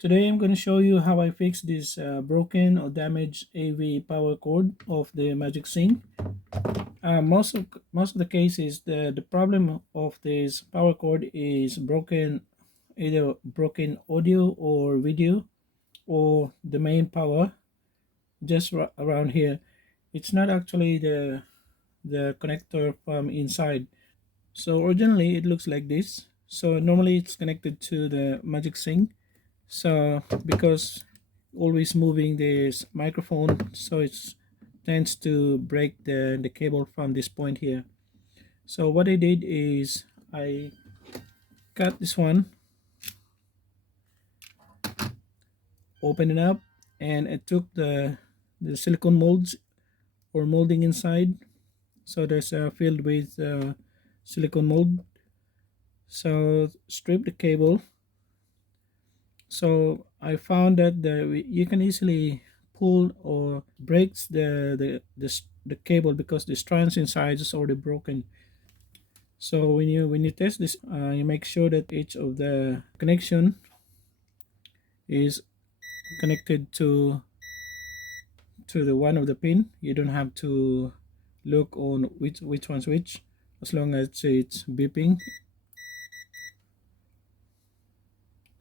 Today I'm going to show you how I fix this broken or damaged AV power cord of the Magic Sync. Most of the cases, the problem of this power cord is broken, either broken audio or video, or the main power just around here. It's not actually the connector from inside. So originally it looks like this. So normally it's connected to the Magic Sync. So because always moving this microphone, so it tends to break the cable from this point here. So what I did is I cut this one, open it up, and I took the silicone molds or molding inside. So there's filled with silicone mold. So strip the cable. So I found that you can easily pull or breaks the cable because the strands inside is already broken. So when you test this, you make sure that each of the connection is connected to the one of the pin. You don't have to look on which one's which, as long as it's beeping.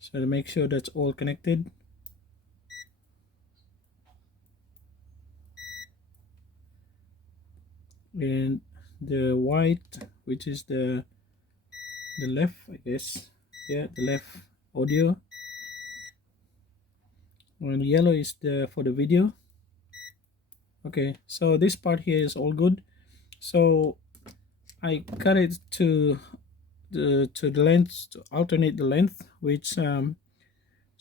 So to make sure that's all connected. And the white, which is the left, I guess, yeah, the left audio, and yellow is the for the video. Okay, so this part here is all good. So I cut it to the length, to alternate the length, which so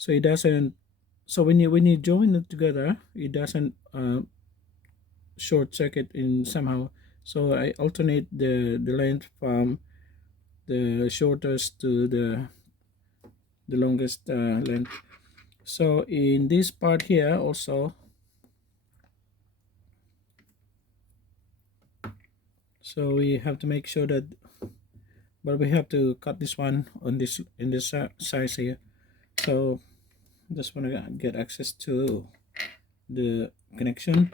it doesn't, so when you join it together, it doesn't short circuit in somehow. So I alternate the length from the shortest to the longest length. So in this part here also, so we have to make sure that, but we have to cut this one on this in this size here. So just want to get access to the connection.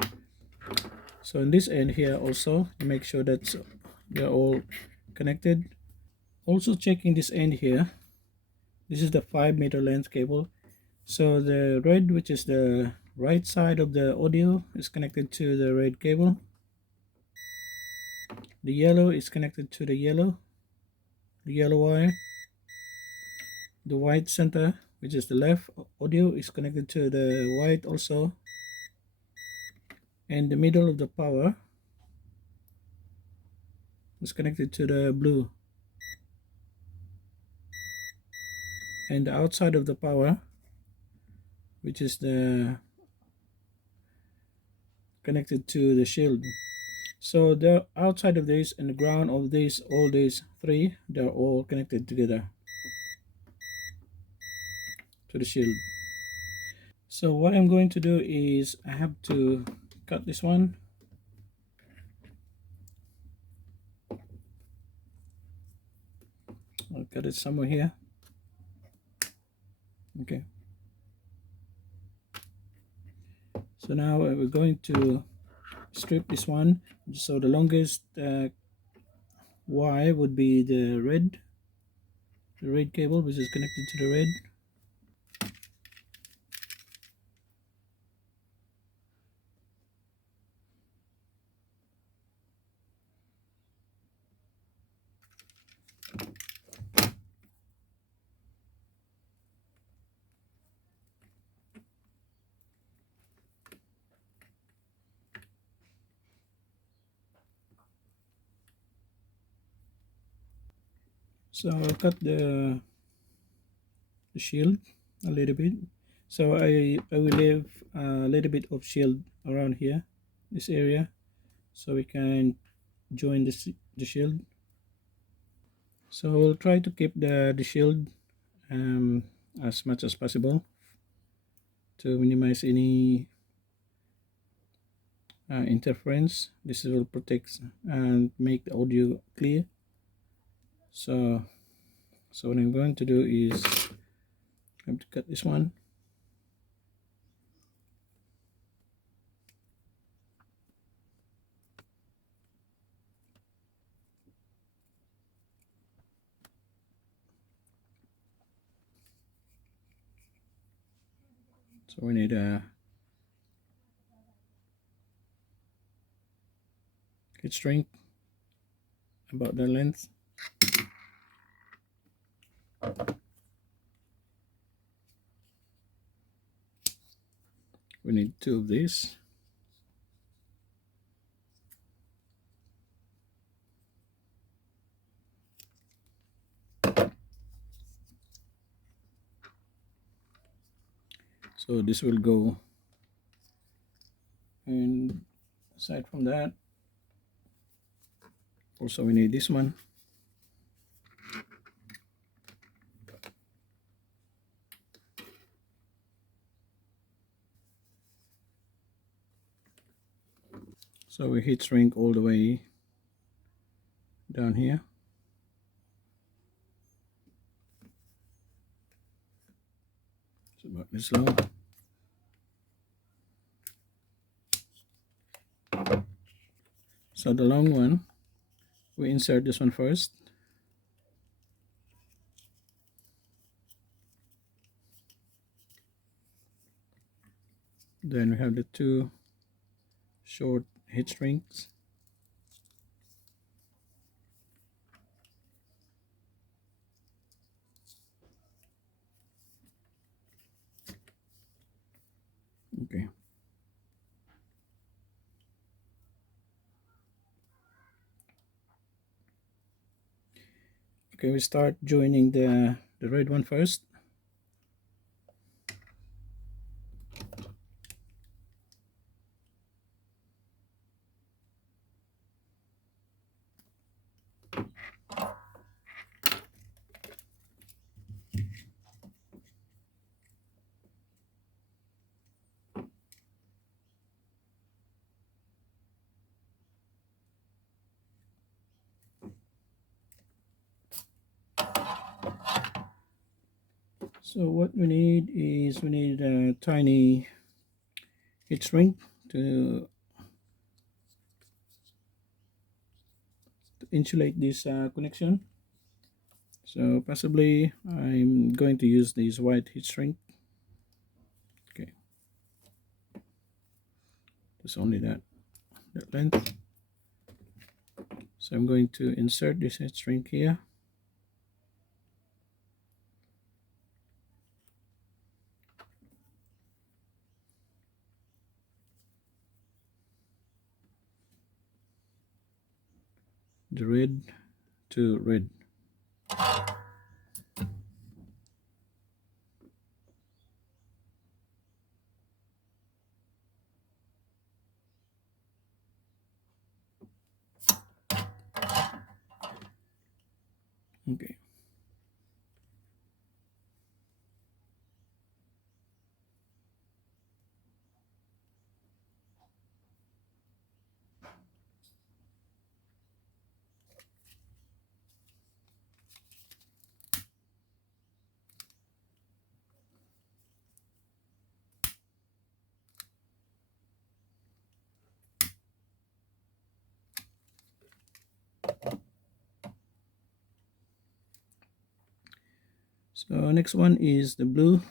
So in this end here also, make sure that they're all connected. Also checking this end here, this is the 5 meter length cable. So the red, which is the right side of the audio, is connected to the red cable. The yellow is connected to the yellow wire. The white center, which is the left audio, is connected to the white also. And the middle of the power is connected to the blue. And the outside of the power, which is the connected to the shield. So the outside of this and the ground of this, all these three, they're all connected together to the shield. So what I'm going to do is I have to cut this one. I'll cut it somewhere here. Okay. So now we're going to strip this one. So the longest Y would be the red cable, which is connected to the red. So I'll cut the shield a little bit. So I will leave a little bit of shield around here, this area, so we can join the shield. So we'll try to keep the shield as much as possible to minimize any interference. This will protect and make the audio clear. So what I'm going to do is I'm going to cut this one. So we need a heat shrink about the length. We need two of these. So this will go, and aside from that, also we need this one. So we heat shrink all the way down here. It's about this long. So the long one, we insert this one first. Then we have the two short heat shrinks. Okay. Okay, we start joining the red one first. So what we need is we need a tiny heat shrink to insulate this connection. So possibly I'm going to use this white heat shrink. Okay, just only that length. So I'm going to insert this heat shrink here. The red to red. Okay. So next one is the blue.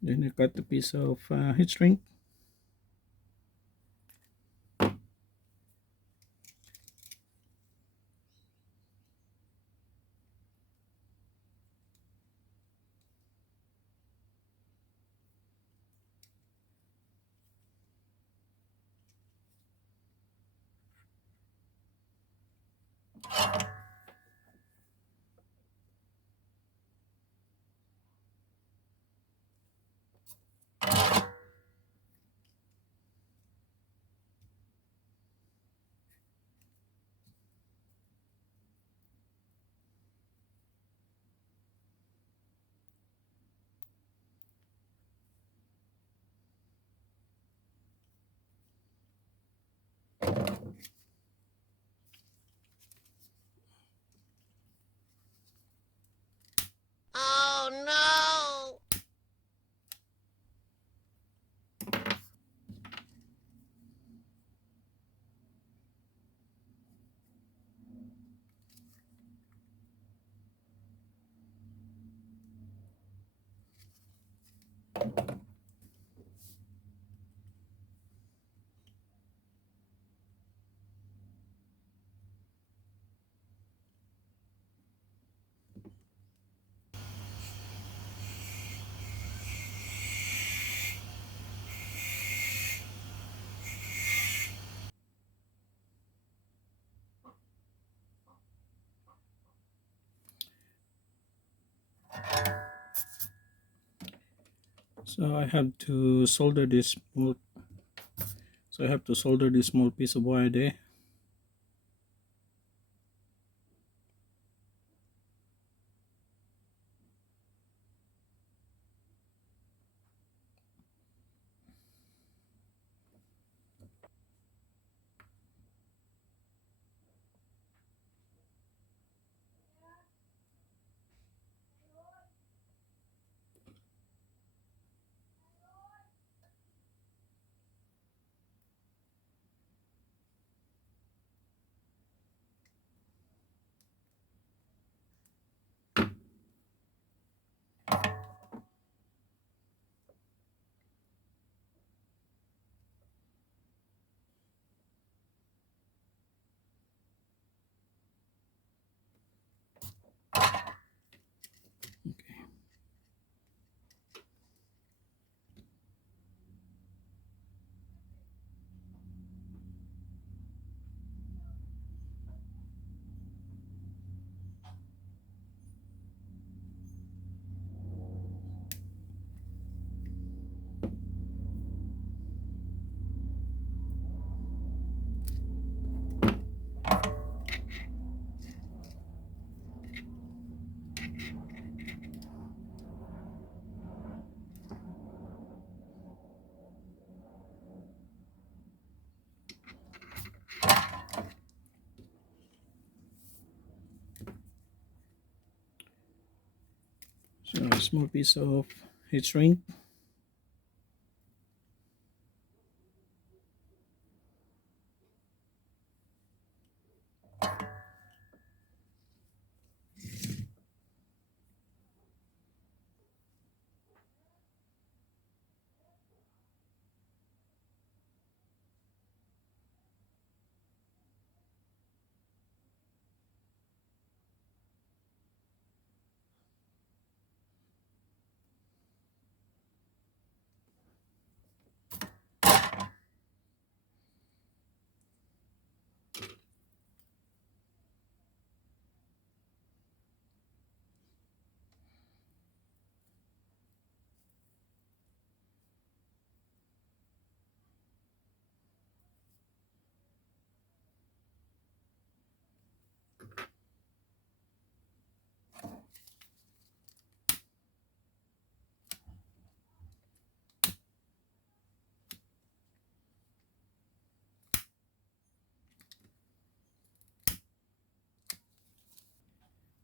Then I cut the piece of heat shrink. So I have to solder this small. So I have to solder this small piece of wire there. Okay. So a small piece of heat shrink.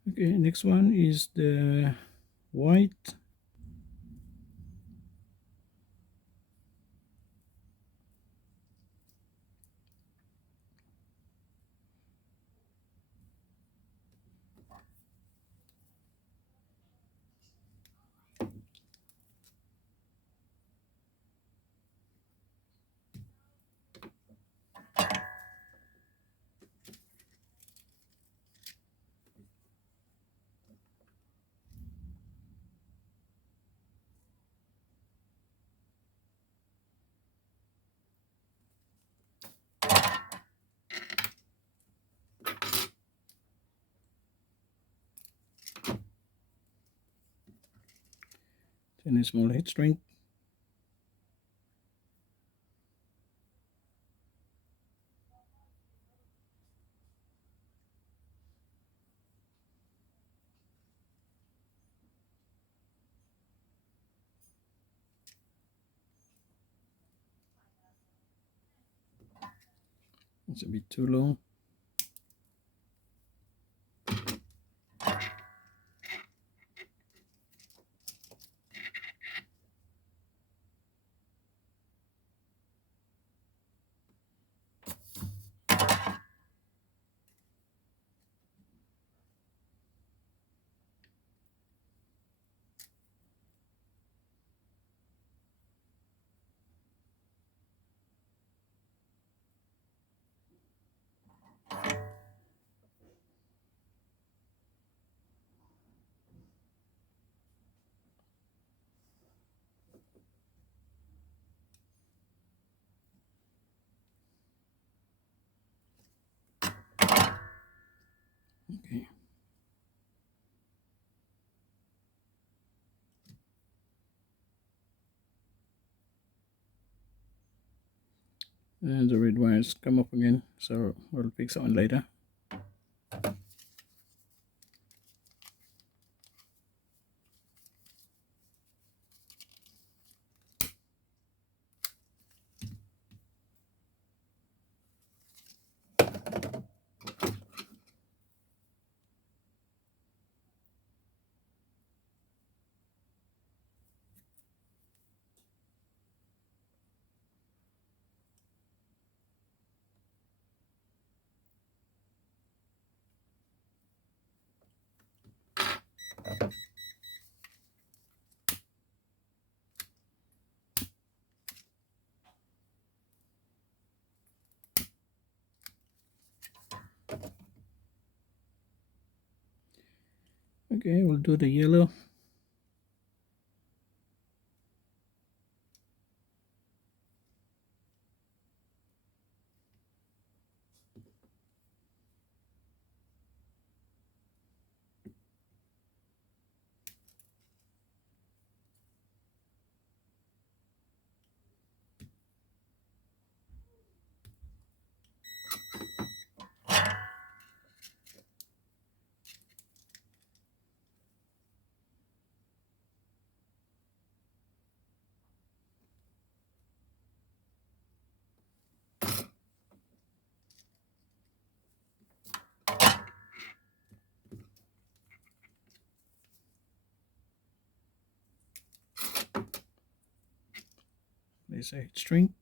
Okay, next one is the white. Then a small heat shrink. It's a bit too long. Okay. And the red wires come up again, so we'll fix that one later. Okay, we'll do the yellow. There's a string.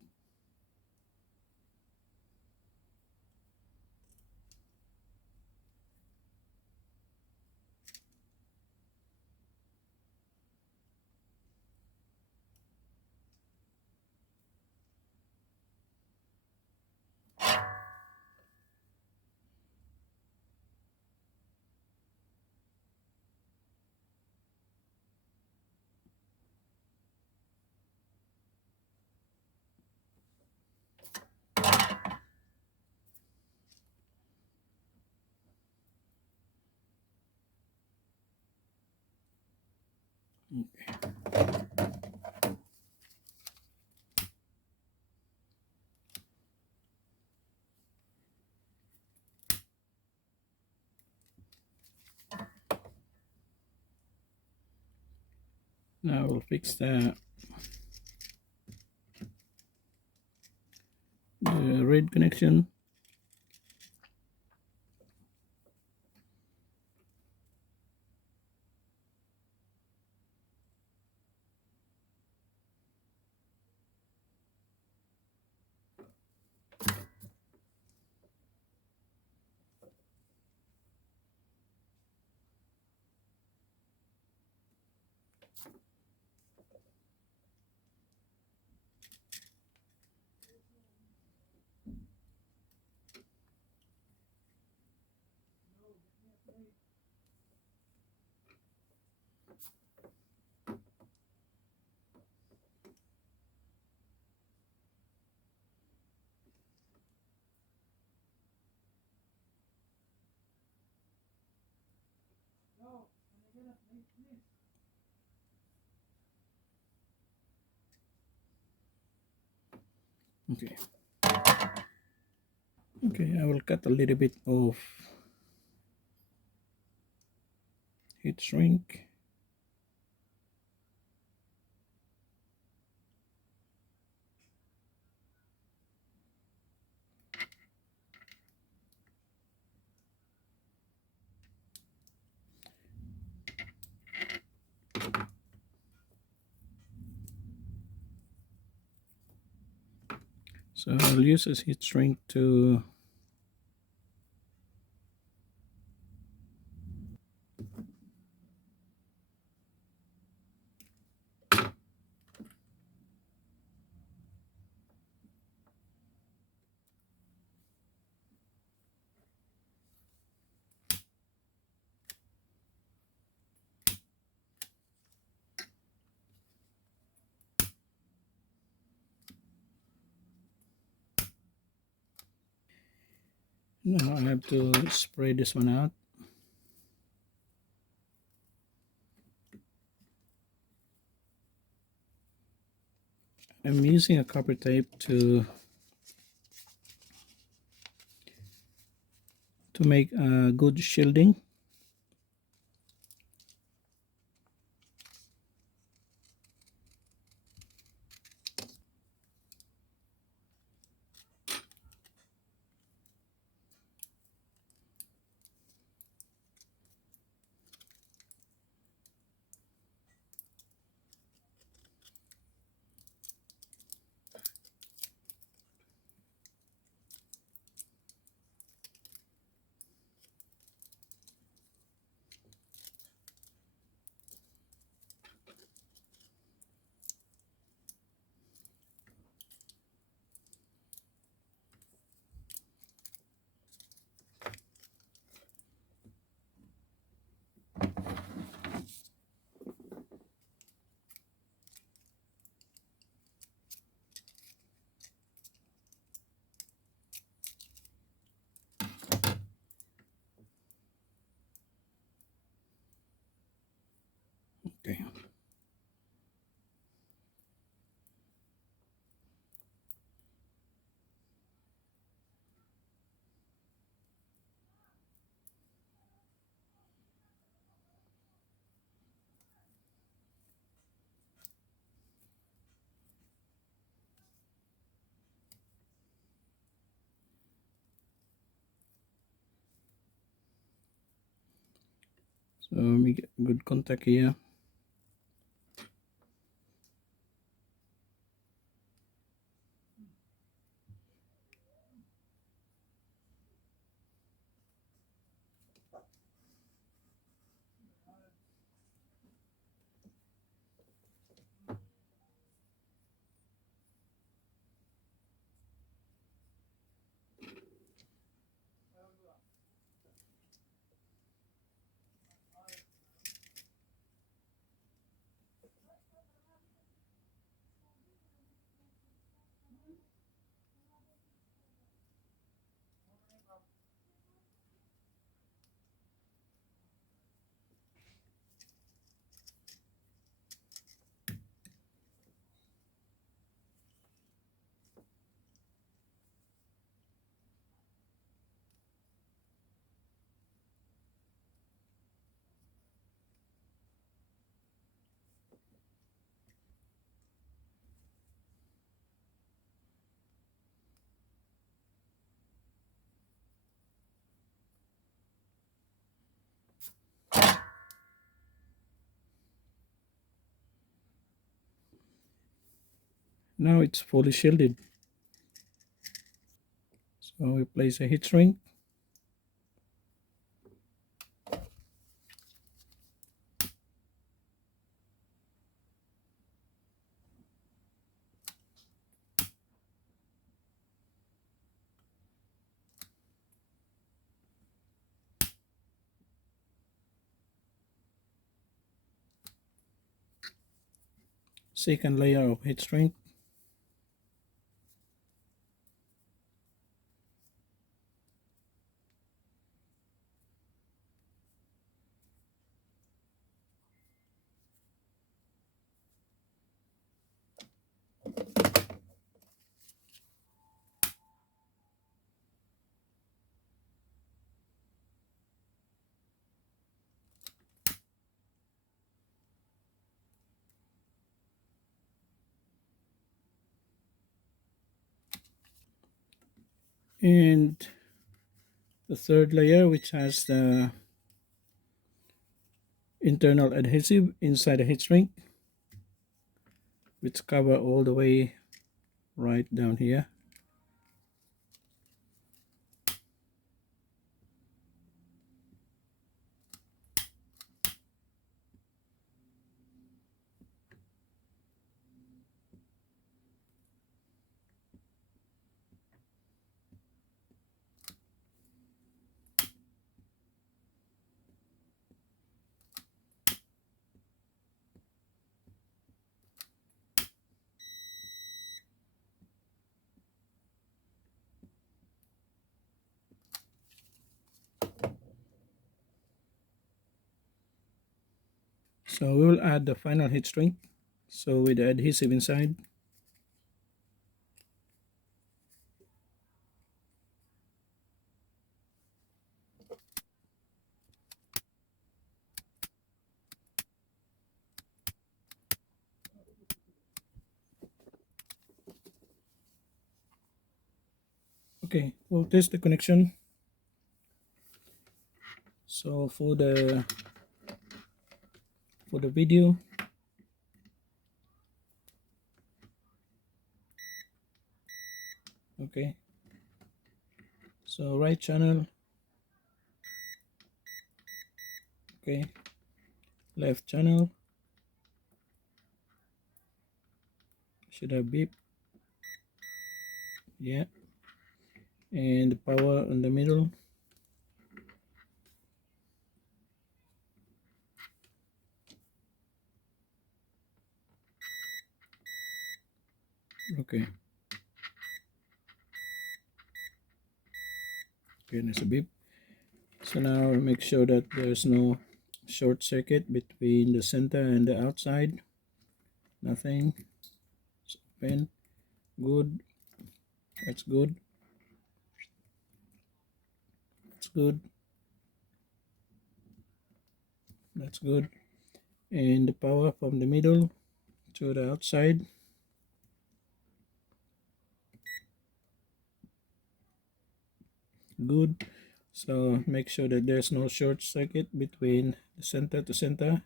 Now we'll fix the red connection. Okay. Okay, I will cut a little bit of heat shrink. So I'll use this heat shrink to now I have to spray this one out. I'm using a copper tape to make a good shielding. Okay. So we get good contact here. Now it's fully shielded. So we place a heat shrink. Second layer of heat shrink. And the third layer, which has the internal adhesive inside the heat shrink, which cover all the way right down here. So we will add the final heat shrink. So with the adhesive inside. we'll test the connection. So for the video, okay, so right channel, okay, left channel should have beep, yeah, and the power in the middle, okay, there's a beep. So now make sure that there's no short circuit between the center and the outside. Nothing. It's open. Good. That's good. That's good. That's good. And the power from the middle to the outside. Good. So make sure that there's no short circuit between the center to center.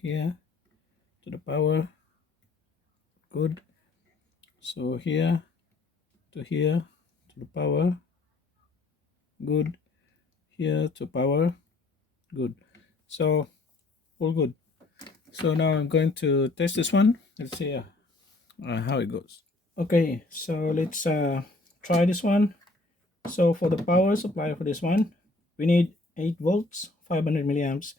Here to the power. Good. So here to the power. Good. Here to power. Good. So all good. So now I'm going to test this one. Let's see how it goes. Okay, so let's try this one. So for the power supply for this one, we need 8 volts, 500 milliamps.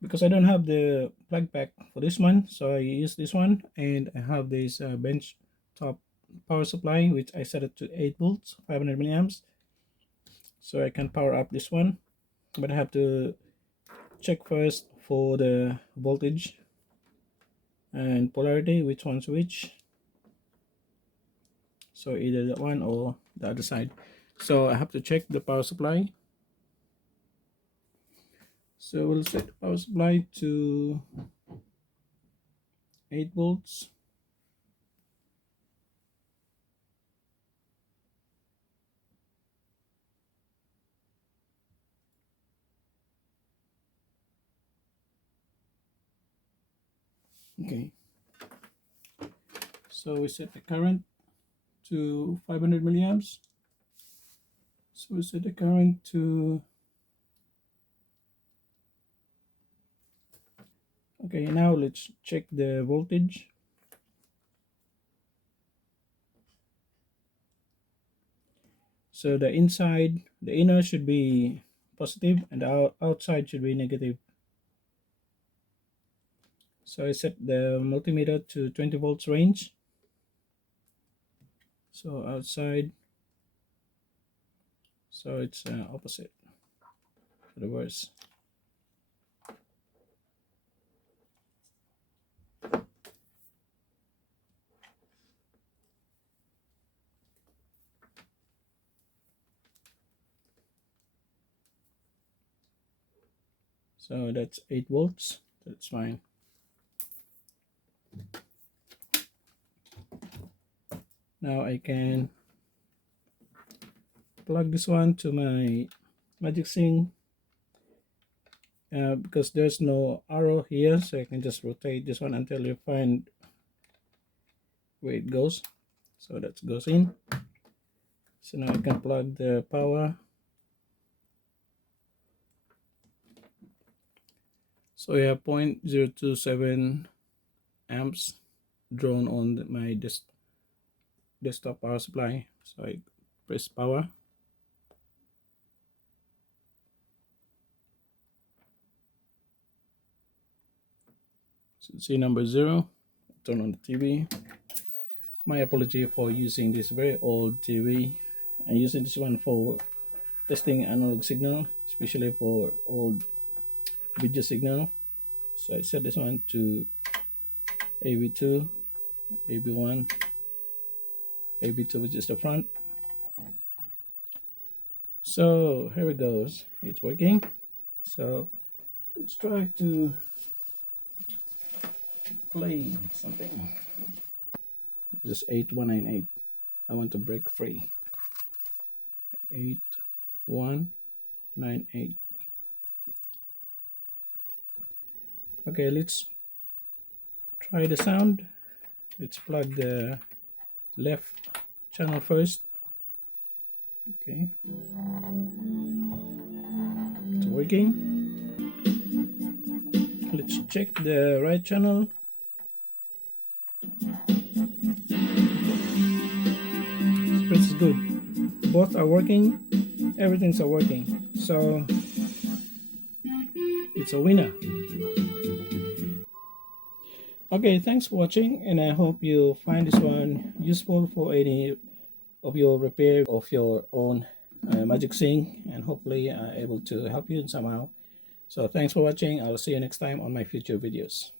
Because I don't have the plug pack for this one, so I use this one, and I have this bench top power supply, which I set it to 8 volts, 500 milliamps. So I can power up this one, but I have to check first for the voltage and polarity, which one's which. So either that one or the other side. So I have to check the power supply. So we'll set the power supply to 8 volts. Okay. So we set the current to 500 milliamps. So we set the current to, okay, now let's check the voltage. So the inner should be positive and the outside should be negative. So I set the multimeter to 20 volts range. So outside, so it's opposite, reverse. So that's 8 volts, that's fine. Now I can plug this one to my magic sink, because there's no arrow here, so I can just rotate this one until you find where it goes. So that goes in. So now I can plug the power. So we have 0.027 amps drawn on my desktop power supply. So I press power. So see number 0. Turn on the TV. My apology for using this very old TV. I'm using this one for testing analog signal, especially for old video signal. So I set this one to AV2, AV1, AV2, which is the front. So here it goes. It's working. So let's try to play something. This is 8198. I want to break free. 8198. Okay, let's try the sound. Let's plug the left channel first. Okay, it's working. Let's check the right channel. It's good. Both are working. Everything's working. So it's a winner. Okay, thanks for watching, and I hope you find this one useful for any of your repair of your own magic sink, and hopefully able to help you somehow. So thanks for watching. I'll see you next time on my future videos.